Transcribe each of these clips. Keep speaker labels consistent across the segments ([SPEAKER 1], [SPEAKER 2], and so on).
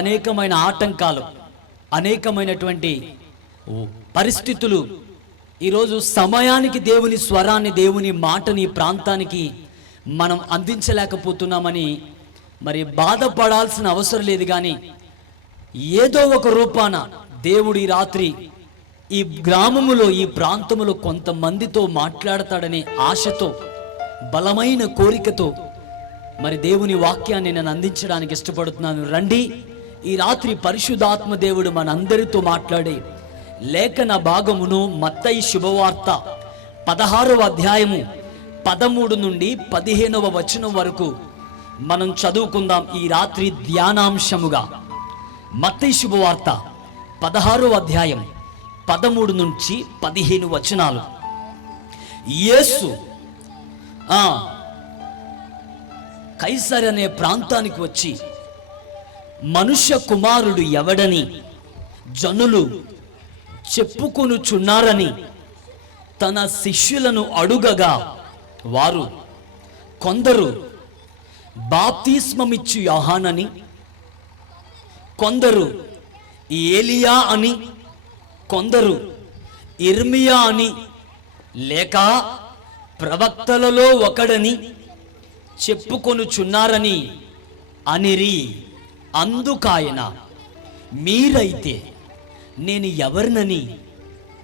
[SPEAKER 1] అనేకమైన ఆటంకాలు అనేకమైనటువంటి పరిస్థితులు. ఈరోజు సమయానికి దేవుని స్వరాన్ని దేవుని మాటని ప్రాంతానికి మనం అందించలేకపోతున్నామని మరి బాధపడాల్సిన అవసరం లేదు కానీ ఏదో ఒక రూపాన దేవుడి రాత్రి ఈ గ్రామములో ఈ ప్రాంతములో కొంతమందితో మాట్లాడతాడనే ఆశతో బలమైన కోరికతో మరి దేవుని వాక్యాన్ని నేను అందించడానికి ఇష్టపడుతున్నాను. రండి. ఈ రాత్రి పరిశుద్ధాత్మ దేవుడు మనందరితో మాట్లాడే లేఖన భాగమును మత్తయి శుభవార్త పదహారవ అధ్యాయము పదమూడు నుండి పదిహేనవ వచనం వరకు మనం చదువుకుందాం ఈ రాత్రి ధ్యానాంశముగా. మత్తయి శుభవార్త పదహారవ అధ్యాయం పదమూడు నుంచి పదిహేను వచనాలు. యేసు కైసర్ అనే ప్రాంతానికి వచ్చి మనుష్య కుమారుడు ఎవడని జనులు చెప్పుకొనుచున్నారని తన శిష్యులను అడుగగా వారు కొందరు బాప్తిస్మమిచ్చు యోహానని కొందరు ఏలియా అని కొందరు ఇర్మియా అని లేక ప్రవక్తలలో ఒకడని చెప్పుకొనుచున్నారని అనిరి. అందుకాయన మీరైతే నేను ఎవరినని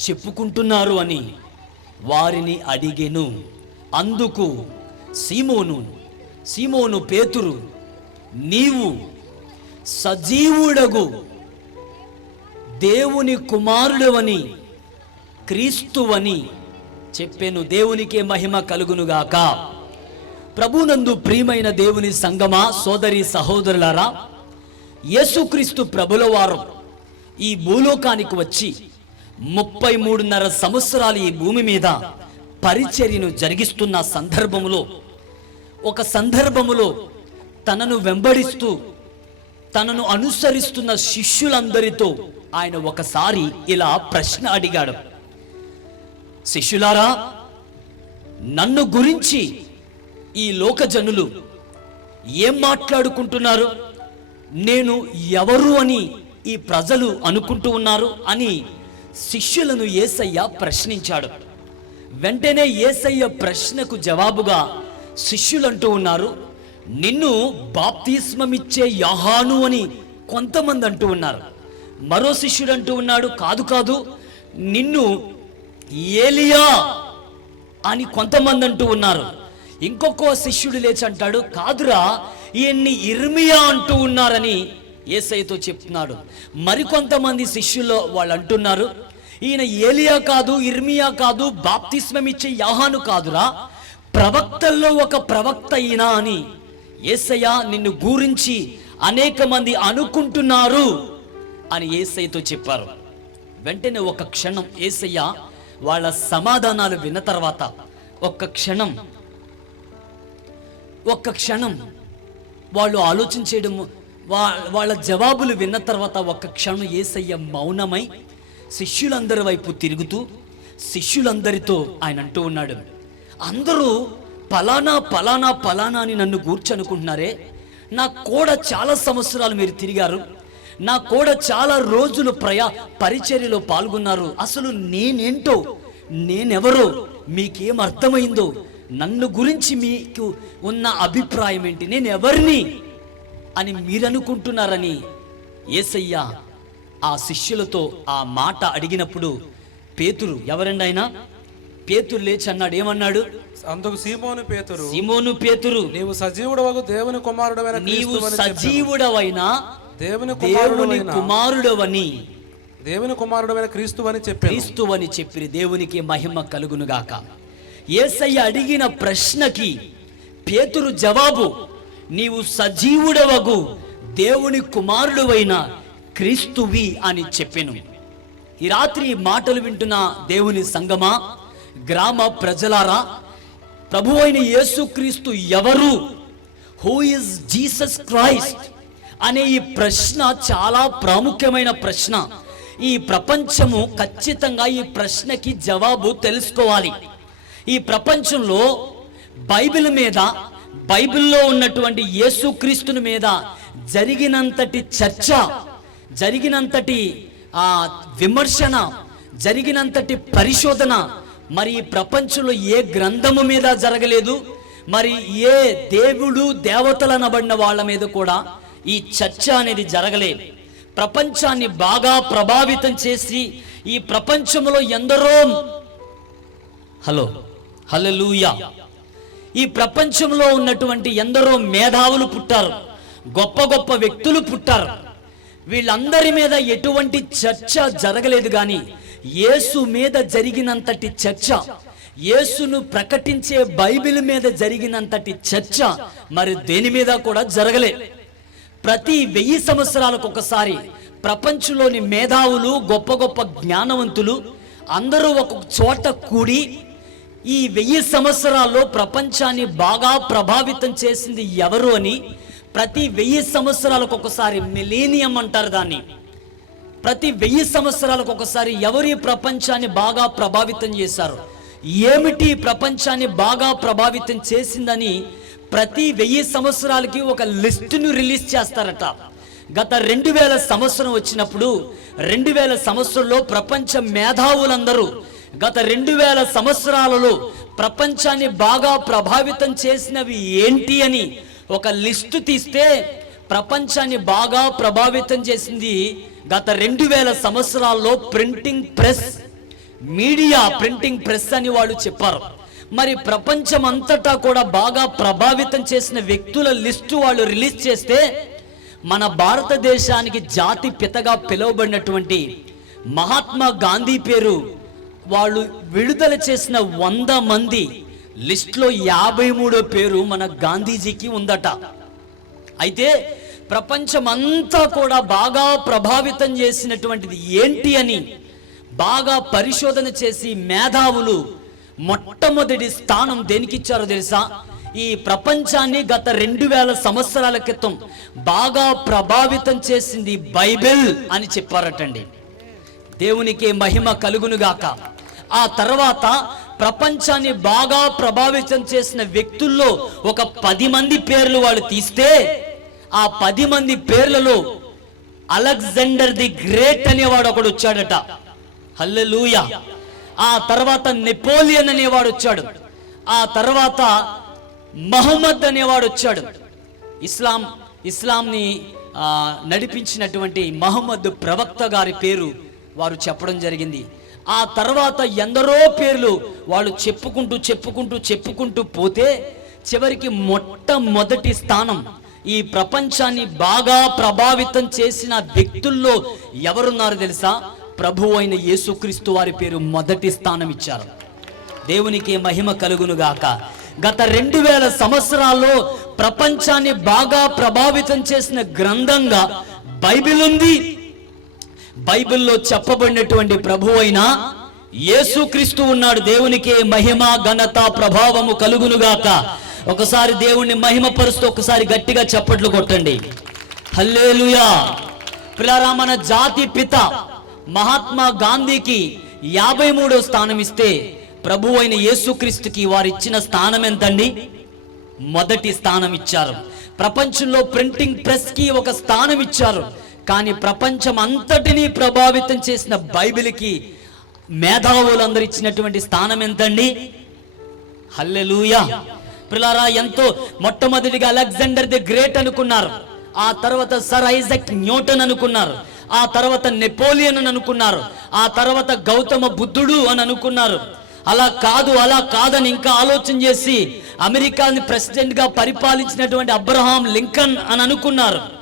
[SPEAKER 1] చెప్పుకుంటున్నారు అని వారిని అడిగెను. అందుకు సీమోను సీమోను పేతురు నీవు సజీవుడగు దేవుని కుమారుడవని క్రీస్తువని చెప్పాను. దేవునికే మహిమ కలుగునుగాక. ప్రభునందు ప్రియమైన దేవుని సంగమా సోదరి సహోదరులారా యేసుక్రీస్తు ప్రభుల వారు ఈ భూలోకానికి వచ్చి ముప్పై మూడున్నర సంవత్సరాలు ఈ భూమి మీద పరిచర్యను జరిగిస్తున్న సందర్భములో ఒక సందర్భములో తనను వెంబడిస్తూ తనను అనుసరిస్తున్న శిష్యులందరితో ఆయన ఒకసారి ఇలా ప్రశ్న అడిగాడు. శిష్యులారా నన్ను గురించి ఈ లోకజనులు ఏం మాట్లాడుకుంటున్నారు? నేను ఎవరు అని ఈ ప్రజలు అనుకుంటూ ఉన్నారు అని శిష్యులను ఏసయ్య ప్రశ్నించాడు. వెంటనే ఏసయ్య ప్రశ్నకు జవాబుగా శిష్యులంటూ ఉన్నారు నిన్ను బాప్తిస్మమిచ్చే యహాను అని కొంతమంది అంటూ ఉన్నారు. మరో శిష్యుడు అంటూ ఉన్నాడు కాదు కాదు నిన్ను ఏలియా అని కొంతమంది అంటూ ఉన్నారు. ఇంకొక శిష్యుడు లేచి అంటాడు కాదురా ఈయన్ని ఇర్మియా అంటూ ఉన్నారని ఏసైతో చెప్తున్నాడు. మరికొంతమంది శిష్యుల్లో వాళ్ళు అంటున్నారు ఈయన ఏలియా కాదు ఇర్మియా కాదు బాప్తిస్మమిచ్చే యాహాను కాదురా. ప్రవక్తల్లో ఒక ప్రవక్త అయినా అని ఏసయ్య నిన్ను గురించి అనేక మంది అనుకుంటున్నారు అని ఏసయ్యతో చెప్పారు. వెంటనే ఒక క్షణం ఏసయ్య వాళ్ళ సమాధానాలు విన్న తర్వాత ఒక్క క్షణం ఒక్క క్షణం వాళ్ళు ఆలోచించేయడము వా- వాళ్ళ జవాబులు విన్న తర్వాత ఒక్క క్షణం ఏసయ్య మౌనమై శిష్యులందరి వైపు తిరుగుతూ శిష్యులందరితో ఆయన అంటూ ఉన్నాడు అందరూ పలానా పలానా పలానా అని నన్ను కూర్చనుకుంటున్నారే నా కూడా చాలా సంవత్సరాలు మీరు తిరిగారు. నా కూడా చాలా రోజులు ప్రయా పరిచర్యలో పాల్గొన్నారు. అసలు నేనేంటో నేనెవరో మీకేం అర్థమైందో నన్ను గురించి మీకు ఉన్న అభిప్రాయం ఏంటి? నేను ఎవరిని అని మీరనుకుంటున్నారని ఏసయ్య ఆ శిష్యులతో ఆ మాట అడిగినప్పుడు పేతురు ఎవరండి ఆయన పేతురు లేచి అన్నాడు ఏమన్నాడు?
[SPEAKER 2] అందుకు సీమోను పేతురు
[SPEAKER 1] సిమోను పేతురు
[SPEAKER 2] నీవు సజీవుడవగు దేవుని కుమారుడవైన
[SPEAKER 1] నీవు. సజీవుడవైన?
[SPEAKER 2] దేవుని
[SPEAKER 1] దేవుని
[SPEAKER 2] కుమారుడవైన? దేవుని కుమారుడవైన క్రీస్తువని చెప్పాను.
[SPEAKER 1] క్రీస్తువని చెప్పి దేవునికి మహిమ కలుగునుగాక. ఏసయ్య అడిగిన ప్రశ్నకి పేతురు జవాబు నీవు సజీవుడవగు దేవుని కుమారుడువైన క్రీస్తువి అని చెప్పెను. ఈ రాత్రి మాటలు వింటున్న దేవుని సంగమా గ్రామ ప్రజలారా ప్రభు అయిన యేసుక్రీస్తు ఎవరు హూ ఇస్ జీసస్ క్రైస్ట్ అనే ఈ ప్రశ్న చాలా ప్రాముఖ్యమైన ప్రశ్న. ఈ ప్రపంచము ఖచ్చితంగా ఈ ప్రశ్నకి జవాబు తెలుసుకోవాలి. ఈ ప్రపంచంలో బైబిల్ మీద బైబిల్లో ఉన్నటువంటి యేసుక్రీస్తుని మీద జరిగినంతటి చర్చ జరిగినంతటి ఆ విమర్శన జరిగినంతటి పరిశోధన మరి ఈ ప్రపంచంలో ఏ గ్రంథము మీద జరగలేదు. మరి ఏ దేవుడు దేవతలనబడిన వాళ్ళ మీద కూడా ఈ చర్చ అనేది జరగలేదు. ప్రపంచాన్ని బాగా ప్రభావితం చేసి ఈ ప్రపంచంలో ఎందరో హలో హలలుయా ఈ ప్రపంచంలో ఉన్నటువంటి ఎందరో మేధావులు పుట్టారు గొప్ప గొప్ప వ్యక్తులు పుట్టారు. వీళ్ళందరి మీద ఎటువంటి చర్చ జరగలేదు కానీ యేసు మీద జరిగినంతటి చర్చ యేసును ప్రకటించే బైబిల్ మీద జరిగినంతటి చర్చ మరి దేని మీద కూడా జరగలేదు ప్రతి వెయ్యి సంవత్సరాలకు ఒకసారి ప్రపంచంలోని మేధావులు గొప్ప గొప్ప జ్ఞానవంతులు అందరూ ఒక చోట కూడి ఈ వెయ్యి సంవత్సరాల్లో ప్రపంచాన్ని బాగా ప్రభావితం చేసింది ఎవరు అని ప్రతి వెయ్యి సంవత్సరాలకు ఒకసారి మిలీనియం అంటారు దాన్ని. ప్రతి వెయ్యి సంవత్సరాలకు ఒకసారి ఎవరు ఈ ప్రపంచాన్ని బాగా ప్రభావితం చేశారు? ఏమిటి ప్రపంచాన్ని బాగా ప్రభావితం చేసిందని ప్రతి వెయ్యి సంవత్సరాలకి ఒక లిస్టును రిలీజ్ చేస్తారట. గత రెండు వేల సంవత్సరం వచ్చినప్పుడు రెండు వేల సంవత్సరంలో ప్రపంచ మేధావులందరూ గత రెండు వేల సంవత్సరాలలో ప్రపంచాన్ని బాగా ప్రభావితం చేసినవి ఏంటి అని ఒక లిస్టు తీస్తే ప్రపంచాన్ని బాగా ప్రభావితం చేసింది గత రెండు వేల సంవత్సరాల్లో printing press media printing press అని వాళ్ళు చెప్పారు. మరి ప్రపంచం అంతటా కూడా బాగా ప్రభావితం చేసిన వ్యక్తుల లిస్టు వాళ్ళు రిలీజ్ చేస్తే మన భారతదేశానికి జాతి పితగా పిలువబడినటువంటి మహాత్మా గాంధీ పేరు వాళ్ళు విడుదల చేసిన వంద మంది లిస్ట్లో యాభై మూడో పేరు మన గాంధీజీకి ఉందట. అయితే ప్రపంచమంతా కూడా బాగా ప్రభావితం చేసినటువంటిది ఏంటి అని బాగా పరిశోధన చేసి మేధావులు మొట్టమొదటి స్థానం దేనికిచ్చారో తెలుసా? ఈ ప్రపంచాన్ని గత రెండు వేల సంవత్సరాల క్రితం బాగా ప్రభావితం చేసింది బైబిల్ అని చెప్పారటండి. దేవునికి మహిమ కలుగునుగాక. ఆ తర్వాత ప్రపంచాన్ని బాగా ప్రభావితం చేసిన వ్యక్తుల్లో ఒక పది మంది పేర్లు వాళ్ళు తీస్తే ఆ పది మంది పేర్లలో అలెగ్జాండర్ ది గ్రేట్ అనేవాడు ఒకడు వచ్చాడట. హల్లెలూయ. ఆ తర్వాత నెపోలియన్ అనేవాడు వచ్చాడు. ఆ తర్వాత మహమ్మద్ అనేవాడు వచ్చాడు. ఇస్లాం ఇస్లాంని ఆ, నడిపించినటువంటి మహమ్మద్ ప్రవక్త గారి పేరు వారు చెప్పడం జరిగింది. ఆ తర్వాత ఎందరో పేర్లు వాళ్ళు చెప్పుకుంటూ చెప్పుకుంటూ చెప్పుకుంటూ పోతే చివరికి మొట్టమొదటి స్థానం ఈ ప్రపంచాన్ని బాగా ప్రభావితం చేసిన వ్యక్తుల్లో ఎవరున్నారు తెలుసా? ప్రభు అయిన యేసుక్రీస్తు వారి పేరు మొదటి స్థానం ఇచ్చారు. దేవునికి మహిమ కలుగునుగాక గత రెండు వేల సంవత్సరాల్లో ప్రపంచాన్ని బాగా ప్రభావితం చేసిన గ్రంథంగా బైబిల్ ఉంది. బైబిల్లో చెప్పబడినటువంటి ప్రభు అయిన యేసుక్రీస్తు ఉన్నాడు. దేవునికి మహిమ ఘనత ప్రభావము కలుగునుగాక. ఒకసారి దేవుణ్ణి మహిమపరుస్తూ ఒకసారి గట్టిగా చప్పట్లు కొట్టండి. హల్లేలుయా! పిల్లరా మన జాతి పిత మహాత్మా గాంధీకి యాభై మూడో స్థానం ఇస్తే ప్రభు అయిన యేసుక్రీస్తుకి వారు ఇచ్చిన స్థానం ఎంతండి? మొదటి స్థానం ఇచ్చారు. ప్రపంచంలో ప్రింటింగ్ ప్రెస్కి ఒక స్థానం ఇచ్చారు. కానీ ప్రపంచం అంతటినీ ప్రభావితం చేసిన బైబిల్కి మేధావులందరూ ఇచ్చినటువంటి స్థానం ఎంతండి? హల్లెలూయ. పిల్లరా ఎంతో మొట్టమొదటిగా అలెగ్జాండర్ ది గ్రేట్ అనుకున్నారు. ఆ తర్వాత సర్ ఐజక్ న్యూటన్ అనుకున్నారు. ఆ తర్వాత నెపోలియన్ అని అనుకున్నారు. ఆ తర్వాత గౌతమ బుద్ధుడు అని అనుకున్నారు. అలా కాదు అలా కాదని ఇంకా ఆలోచన చేసి అమెరికాని ప్రెసిడెంట్గా పరిపాలించినటువంటి అబ్రహాం లింకన్ అని అనుకున్నారు.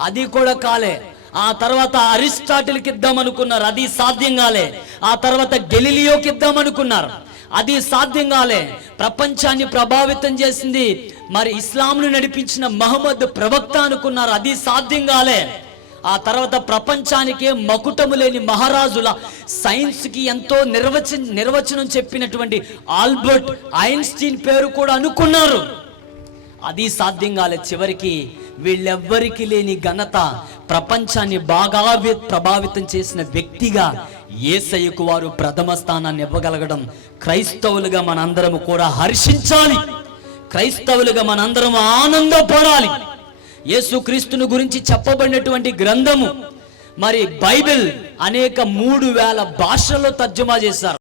[SPEAKER 1] అది కూడా కాలే. ఆ తర్వాత అరిస్టాటిల్కి ఇద్దాం అనుకున్నారు అది సాధ్యం కాలే. ఆ తర్వాత గెలిలియోకి ఇద్దాం అనుకున్నారు అది సాధ్యం కాలే. ప్రపంచాన్ని ప్రభావితం చేసింది మరి ఇస్లాంను నడిపించిన మహమ్మద్ ప్రవక్త అనుకున్నారు అది సాధ్యం కాలే. ఆ తర్వాత ప్రపంచానికే మకుటము లేని మహారాజుల సైన్స్కి ఎంతో నిర్వచ నిర్వచనం చెప్పినటువంటి ఆల్బర్ట్ ఐన్స్టీన్ పేరు కూడా అనుకున్నారు. అది సాధ్యం కాలే చివరికి. వీళ్ళెవ్వరికి లేని ఘనత ప్రపంచాన్ని బాగా ప్రభావితం చేసిన వ్యక్తిగా ఏసయ్యకు వారు ప్రథమ స్థానాన్ని ఇవ్వగలగడం క్రైస్తవులుగా మనందరము కూడా హర్షించాలి. క్రైస్తవులుగా మనందరం ఆనందపడాలి. యేసుక్రీస్తును గురించి చెప్పబడినటువంటి గ్రంథము. మరి బైబిల్ అనేక మూడు వేల భాషల్లో తర్జుమా చేశారు.